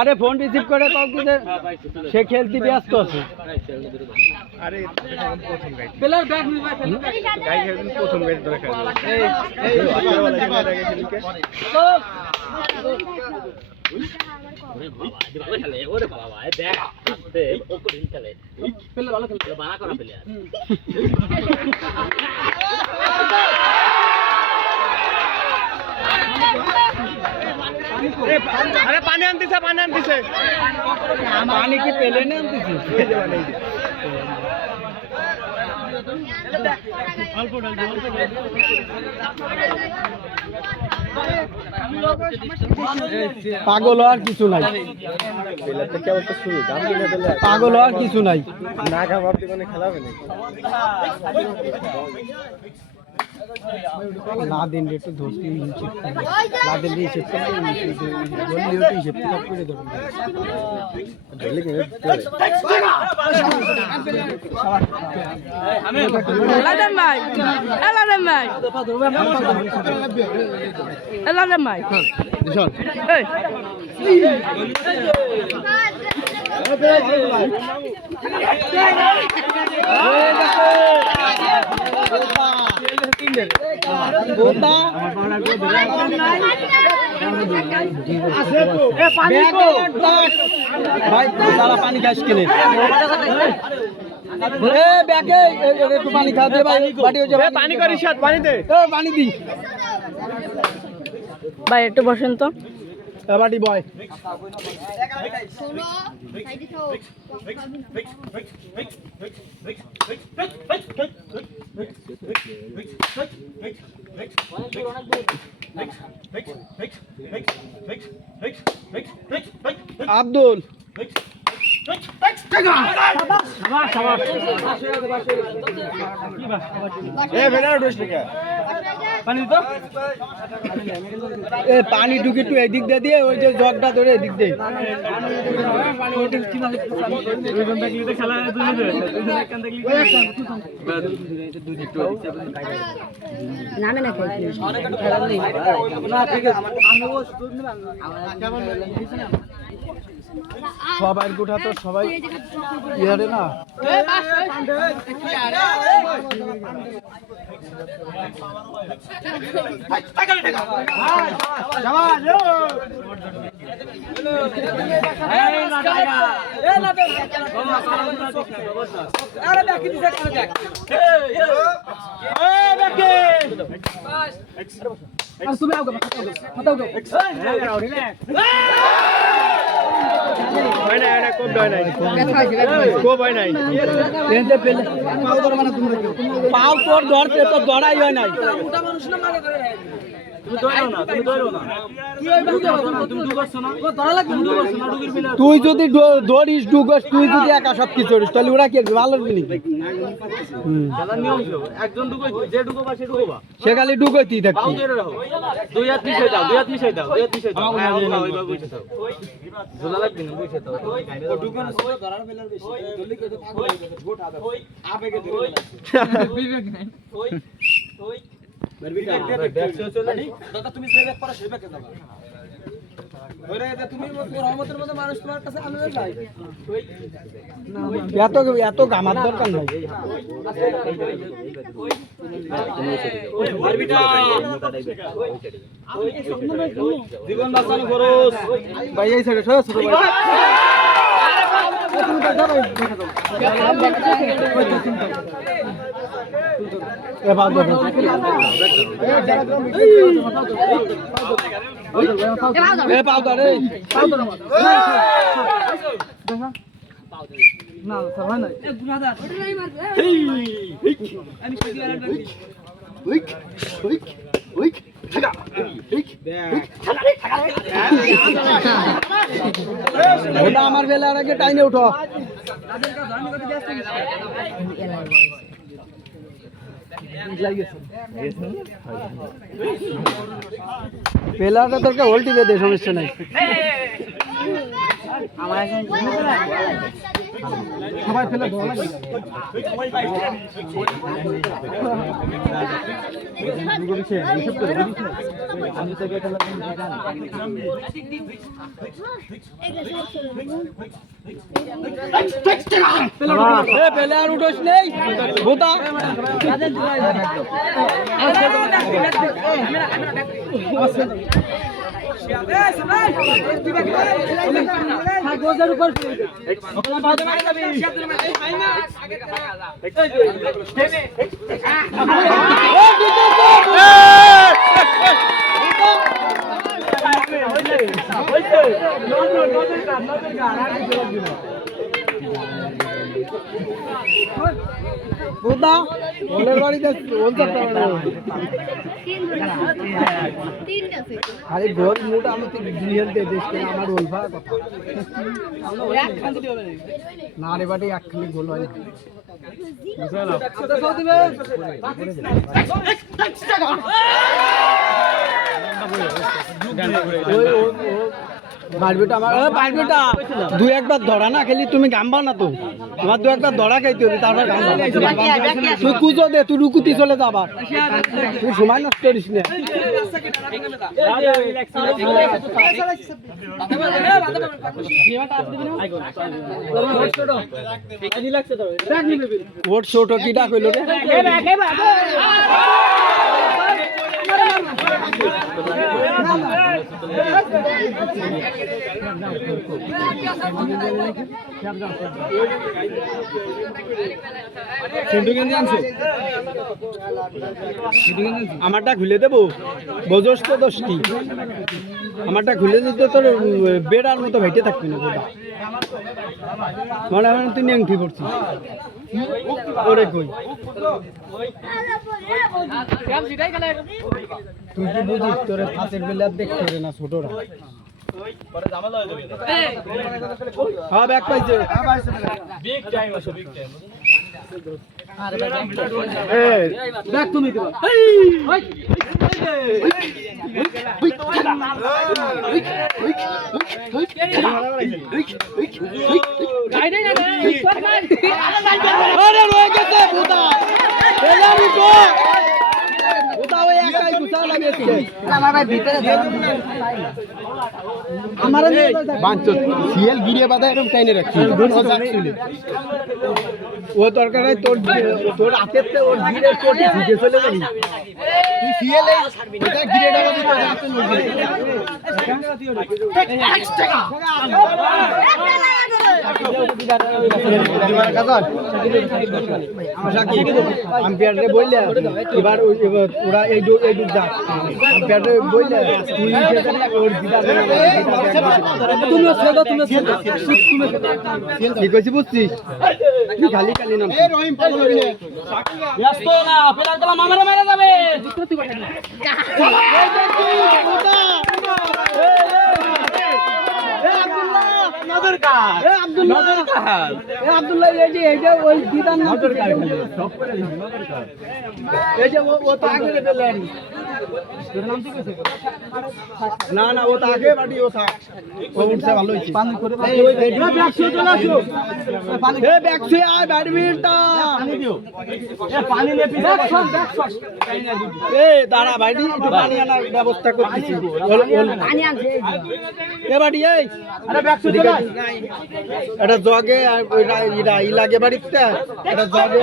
আরে phone receive করে সে খেলতে ব্যস্ত আছে। আরে প্রথম গাইড ধরে আরে পানি আনতেছে পানি কি পেলে না আনতেছে? পাগল আর কিছু নাই, পাগল আর কিছু নাই। না খাবার মানে খেলাবে না না দিন একটু ধরতে না দিন হিসেব করে দেবেন। পানি গ্যাস কেনে একটু পানি খাওয়া দে ভাই, পানি করি পানি দে, পানি দি ভাই একটু বসেন তো। বাটি বয় আব্দুল পানি ঢুকে একটু এদিক দিয়ে ওই যে জগটা ধরে এদিক দিয়ে নামে না সবাই গোটা তো সবাই ইয়ারে না পাও তোর ধরতে তো ধরাই হয় নাই। তুই যদি ধরিস ডুগস, তুই যদি একা সব কিছু করিস তাহলে ওরা কি ভালো সে খালি ডুগোতেই থাকবি। এত গামার দরকার নাই। জীবন বাঁচানো খরচ ভাই এই সাইডে ছোট ভাই আমার বেলার আগে টাইনে উঠো। পেলাটা তোরকে হোল্টি বেঁধে সমস্যা নাই। সবাই ফেলে বলা পেলে আর উঠোস নেই বোতা বোতা ওলের বাড়িতে ওল চাপতে পারে না আরে গোল মুট আমি তো গিয়ে দে দেশ করে আমার ওলফা কথা না রে বাটি একখানি গোল হয় বারবিটা আমার বারবিটা দুই একবার ধরা না খেলি তুমি গাম্বা না তো তোমার দু একবার ধরা খাইতে হবে তারপর গাম্বা তুই কুজো দে তুই রুকুতি চলে যা আবার তুই সময় নষ্ট করিস না ওট ছোট কিটা কইলো রে আমারটা খুলে দেবো বোঝস তো দোষটি আমারটা খুলে দিতে তোর বেড়ার মতো ভেটে থাকবি না মনে হয় তুই নেংটি পড়ছিস ওরে কই তুই কি বুঝিস তোর ফাঁসের বেলা দেখতে হবে না ছোটরা হ্যাঁ ব্যাক পাইছে বিগ টাইম আসো বিগ টাইম এই দেখ তুমি দিবা আরে রয়ে গেছে বুদা এলামি তো বুদা ওই একাই গুছা লাগিয়েছে আমার ভিতরে আমার বাঞ্চত সিএল গিরিয়ে বাঁধা এরকম টাইনে রাখছি ও দরকার নাই তোর তোর হাতেতে ওর গিরের কোটি ঢুকে চলে যাবি তুই সিএল এটা গিরে ডাবা দিতে হাতে লড়বি আম্পায়ারে বললে এবার ওরা এই দূর যা আম্পায়ারে বললে কি কইছি বুঝছিস তুই খালি খালি নাম ব্যস্ত না পেলার তোলা মামারে মেরে যাবে না না ও তাকে বাড়ি ও থাক ও উঠছে ভালো হয়েছে দাঁড়া বাড়ি একটু পানি আনার ব্যবস্থা করতেছি এটা জগে ই লাগে বাড়িতে এটা জগে